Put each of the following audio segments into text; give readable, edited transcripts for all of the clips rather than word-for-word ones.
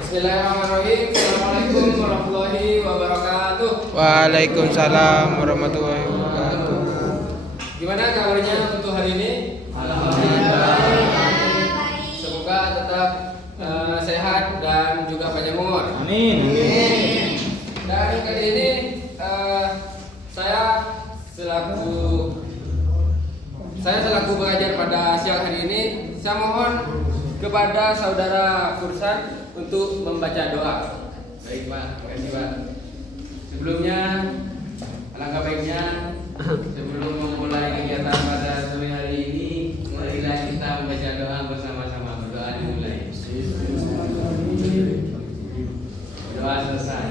Bismillahirrahmanirrahim. Assalamualaikum warahmatullahi wabarakatuh. Waalaikumsalam warahmatullahi wabarakatuh. Gimana kabarnya untuk hari ini? Alhamdulillah. Semoga tetap sehat dan juga panjang umur. Amin. Dan kali ini saya selaku pengajar pada siang hari ini, saya mohon kepada saudara Fursan untuk membaca doa. Baik Pak, terima kasih Pak. Sebelumnya, alangkah baiknya sebelum memulai kegiatan pada sore hari ini, marilah kita membaca doa bersama-sama. Berdoa dimulai. Doa selesai.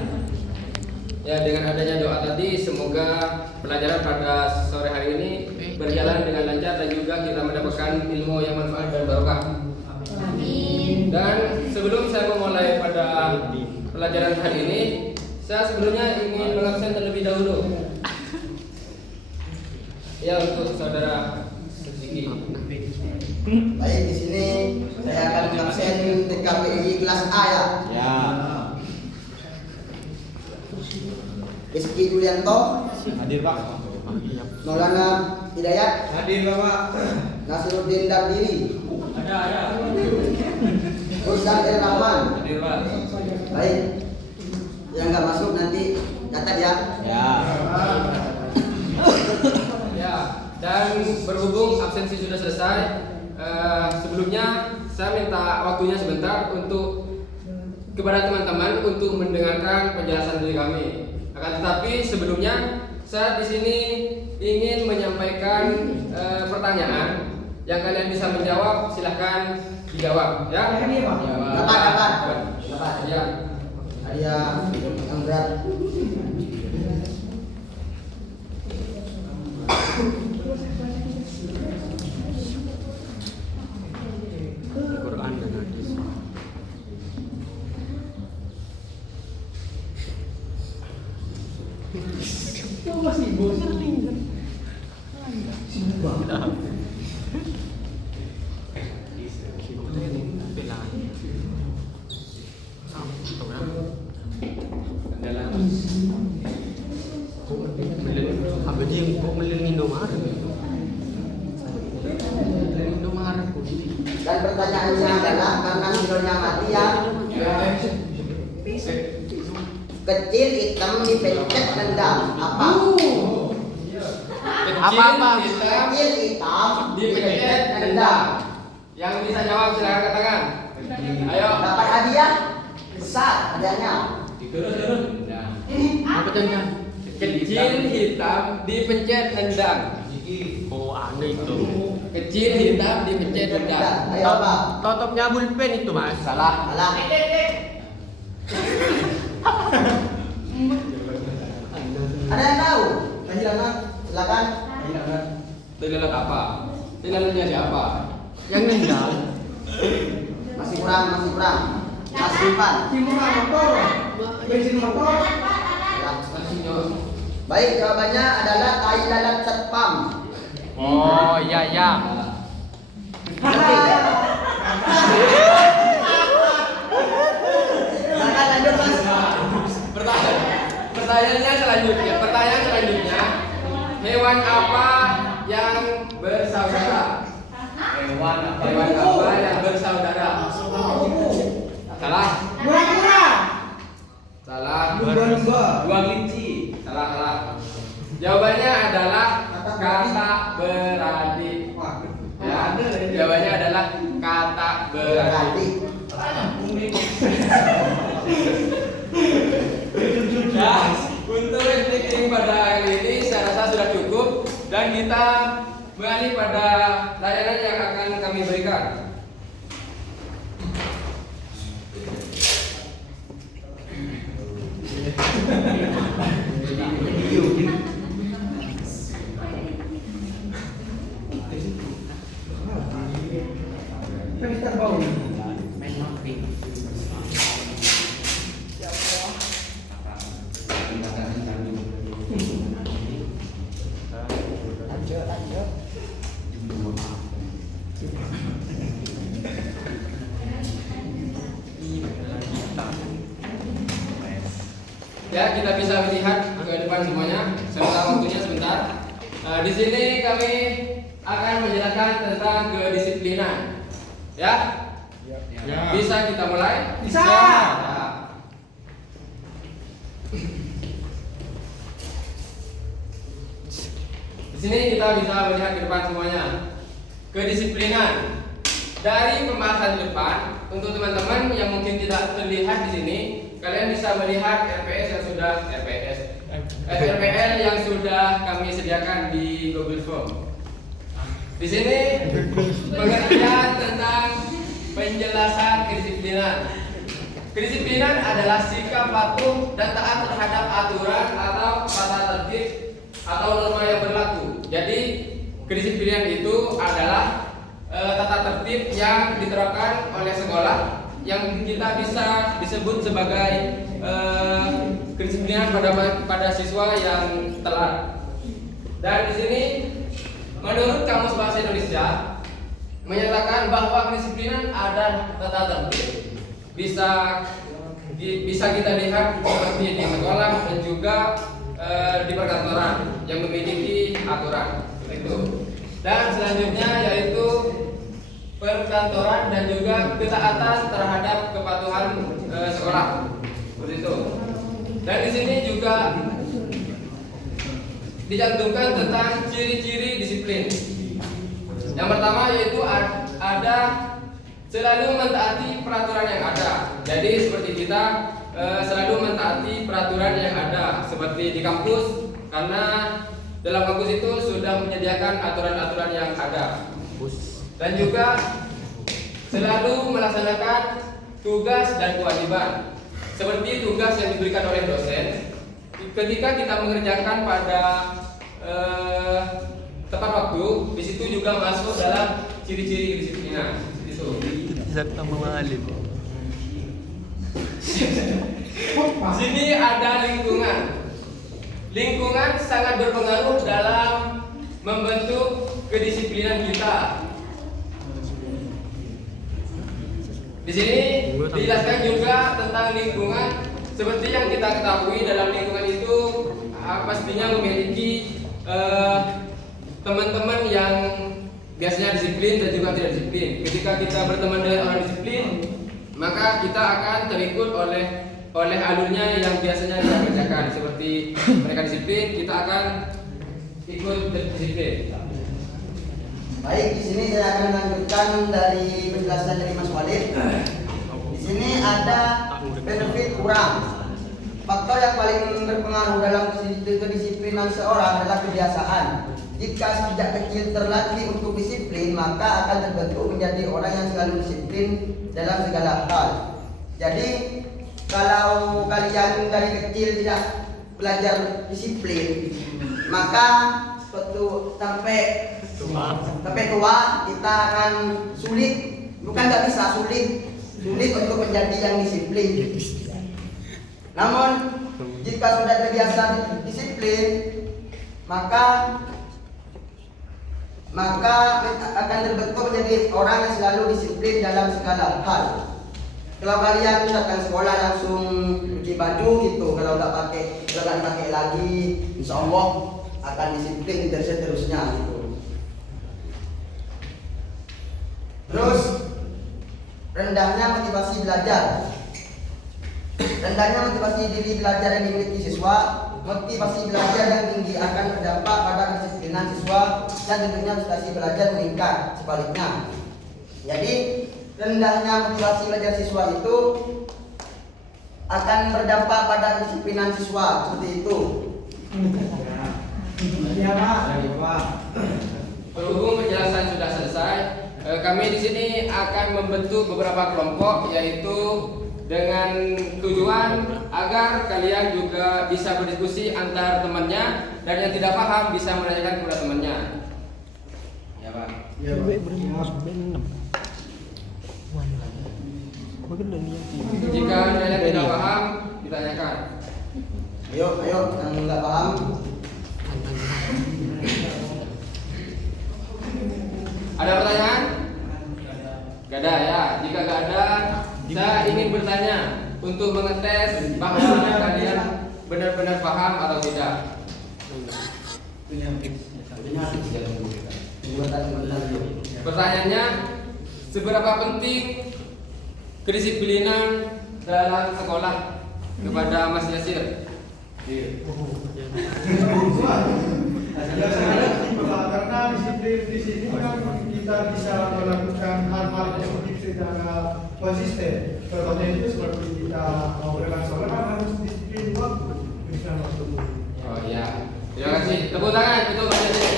Ya, dengan adanya doa tadi, semoga pelajaran pada sore hari ini berjalan dengan lancar dan juga kita mendapatkan ilmu yang manfaat dan barokah. Amin. Dan sebelum saya memulai pada pelajaran hari ini, saya sebelumnya ingin mengabsen terlebih dahulu. Ya, untuk saudara Siki. Baik, di sini saya akan mengabsen TKPI kelas A ya. Ya. Rizky Julianto, Hadir Pak. Maulana Hidayat, Hadir Bapak. Nasiruddin Dardiri, Ada. Rusdan El Rahman. Hadir Pak. Baik, yang nggak masuk nanti catat ya. Ya. Ya, dan berhubung absensi sudah selesai, sebelumnya saya minta waktunya sebentar untuk kepada teman-teman untuk mendengarkan penjelasan dari kami. Akan tetapi sebelumnya saya di sini ingin menyampaikan pertanyaan yang kalian bisa menjawab, silahkan dijawab ya. Dapat. Ya. Hadiah yang berat. Quran dan hadis. Dan pertanyaannya adalah karena hidronya mati ya. Kecil hitam dipencet nendang apa? Kecil hitam dipencet nendang. Yang bisa jawab silahkan katakan. Ayo. Dapat hadiah besar hadiahnya. Apa tanya? Kecil hitam dipencet nendang. Oh, aneh itu. Kecil hitam dipencet nendang. Ayo apa? Totopnya bulpen itu, Mas. Salah. Alah. Ada yang tahu? Silakan. Dilalat apa? Dilalatnya siapa? Yang nendang. Masih kurang. Mas Simpan. Baik, jawabannya adalah tai lalat setpam. Oh, iya. Silakan lanjut Mas. Pertanyaan selanjutnya, hewan apa yang bersaudara? Hewan apa yang bersaudara? Salah. Salah. Dua kelinci. Salah. Jawabannya adalah kata beradik. Ya, jawabannya adalah kata beradik. Nah, untuk reading pada kali ini saya rasa sudah cukup dan kita beralih pada layanan yang akan kami berikan. Ya, kita bisa melihat ke depan semuanya. Sebentar waktunya sebentar. Di sini kami akan menjelaskan tentang kedisiplinan. Ya? Ya. Bisa kita mulai? Bisa. Ya. Di sini kita bisa melihat ke depan semuanya. Kedisiplinan. Dari pembahasan di depan, untuk teman-teman yang mungkin tidak terlihat di sini, kalian bisa melihat RPL yang sudah kami sediakan di Google Form. Di sini pengertian tentang penjelasan kedisiplinan. Kedisiplinan adalah sikap patuh dan taat terhadap aturan atau tata tertib atau norma yang berlaku. Jadi kedisiplinan itu adalah tata tertib yang diterapkan oleh sekolah yang kita bisa disebut sebagai kedisiplinan pada siswa yang telat. Dan di sini menurut Kamus Bahasa Indonesia menyatakan bahwa kedisiplinan ada tata tertib bisa kita lihat seperti di sekolah dan juga di perkantoran yang memiliki aturan itu. Dan selanjutnya yaitu perkantoran dan juga ketaatan terhadap kepatuhan sekolah seperti itu. Dan di sini juga dicantumkan tentang ciri-ciri disiplin. Yang pertama yaitu ada selalu mentaati peraturan yang ada. Jadi seperti kita selalu mentaati peraturan yang ada seperti di kampus, karena dalam kampus itu sudah menyediakan aturan-aturan yang ada. Dan juga selalu melaksanakan tugas dan kewajiban seperti tugas yang diberikan oleh dosen. Ketika kita mengerjakan pada tepat waktu, di situ juga masuk dalam ciri-ciri kedisiplinan. Itu. Serta mengalir. Sini ada lingkungan. Lingkungan sangat berpengaruh dalam membentuk kedisiplinan kita. Di sini dijelaskan juga tentang lingkungan. Seperti yang kita ketahui, dalam lingkungan itu pastinya memiliki teman-teman yang biasanya disiplin dan juga tidak disiplin. Ketika kita berteman dengan orang disiplin, maka kita akan terikut oleh alurnya yang biasanya dia kerjakan. Seperti mereka disiplin, kita akan ikut disiplin. Baik, di sini saya akan lanjutkan dari penjelasan dari Mas Walid. Di sini ada benefit kurang. Faktor yang paling berpengaruh dalam kedisiplinan seorang adalah kebiasaan. Jika sejak kecil terlatih untuk disiplin, maka akan terbentuk menjadi orang yang selalu disiplin dalam segala hal. Jadi kalau kalian dari kecil tidak belajar disiplin, maka suatu sampai tua kita akan sulit, bukan nggak bisa, sulit untuk menjadi yang disiplin. Namun jika sudah terbiasa disiplin, maka akan terbentuk menjadi orang yang selalu disiplin dalam segala hal. Kalau kalian datang sekolah langsung cuci baju gitu, kalau nggak dipakai lagi, insya Allah akan disiplin dan seterusnya gitu. Terus rendahnya motivasi belajar. Rendahnya motivasi diri belajar yang dimiliki siswa. Motivasi belajar yang tinggi akan berdampak pada kedisiplinan siswa dan tentunya prestasi belajar meningkat. Sebaliknya, jadi rendahnya motivasi belajar siswa itu akan berdampak pada kedisiplinan siswa, seperti itu. Ya, Pak. Berhubung penjelasan sudah selesai, kami di sini akan membentuk beberapa kelompok, yaitu dengan tujuan agar kalian juga bisa berdiskusi antar temannya, dan yang tidak paham bisa menanyakan kepada temannya. Ya, Pak. Ya, Pak. Jika ada yang tidak paham, ditanyakan. Ayo, yang nggak paham. Ada pertanyaan? Gak ada ya. Jika gak ada, saya ingin bertanya untuk mengetes bahwa kalian benar-benar paham atau tidak. Pertanyaannya, seberapa penting kedisiplinan dalam sekolah kepada Mas Yasir? Karena disiplin di sini kan kita bisa melakukan hal-hal positif secara konsisten. Contohnya itu seperti kita mau berangkat sekolah kan harus disiplin waktu. Bisa waktu. Oh iya, terima kasih. Tepuk tangan untuk Mas Yasir.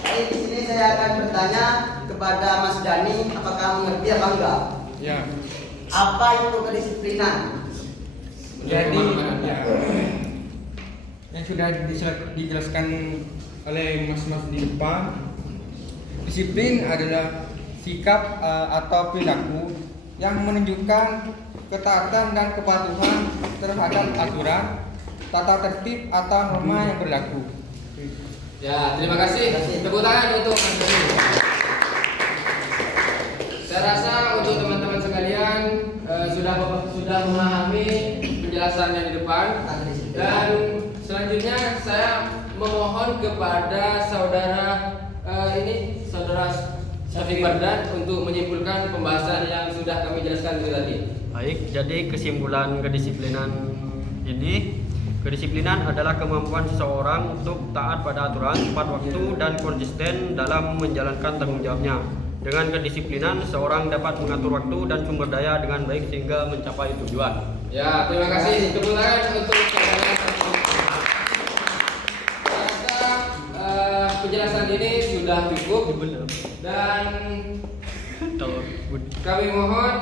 Baik, di sini saya akan bertanya kepada Mas Dani, apakah mengerti apa enggak? Ya. Apa itu kedisiplinan? Jadi ya, yang sudah dijelaskan oleh Mas di depan, disiplin adalah sikap atau perilaku yang menunjukkan ketaatan dan kepatuhan terhadap aturan, tata tertib atau norma yang berlaku. Ya, terima kasih. Tepuk tangan untuk Mas Dani. Saya rasa untuk teman-teman sekalian sudah memahami penjelasan yang di depan, dan selanjutnya saya memohon kepada saudara Syafiq Mardan untuk menyimpulkan pembahasan yang sudah kami jelaskan tadi. Baik, jadi kesimpulan kedisiplinan ini, kedisiplinan adalah kemampuan seseorang untuk taat pada aturan, tepat waktu, dan konsisten dalam menjalankan tanggung jawabnya. Dengan kedisiplinan, seorang dapat mengatur waktu dan sumber daya dengan baik sehingga mencapai tujuan. Ya, terima kasih. Tepuk tangan untuk saudara Syafiq. Saya rasa penjelasan ini sudah cukup, dan kami mohon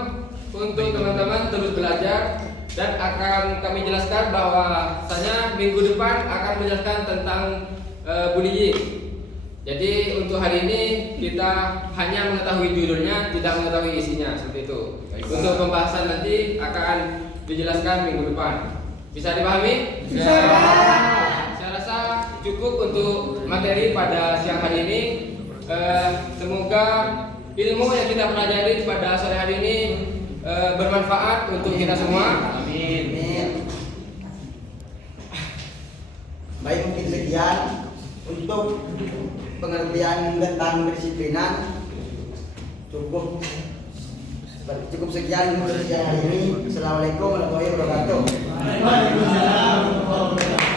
untuk teman-teman terus belajar, dan akan kami jelaskan bahwasanya minggu depan akan menjelaskan tentang bullying. Jadi untuk hari ini kita hanya mengetahui judulnya, tidak mengetahui isinya, seperti itu. Untuk pembahasan nanti akan dijelaskan minggu depan. Bisa dipahami? Bisa. Saya rasa cukup untuk materi pada siang hari ini. Semoga ilmu yang kita pelajari pada sore hari ini bermanfaat untuk kita semua. Amin. Baik, mungkin sekian untuk pengertian tentang kedisiplinan. Cukup sekian untuk siang hari ini. Assalamualaikum warahmatullahi wabarakatuh. Waalaikumsalam warahmatullahi wabarakatuh.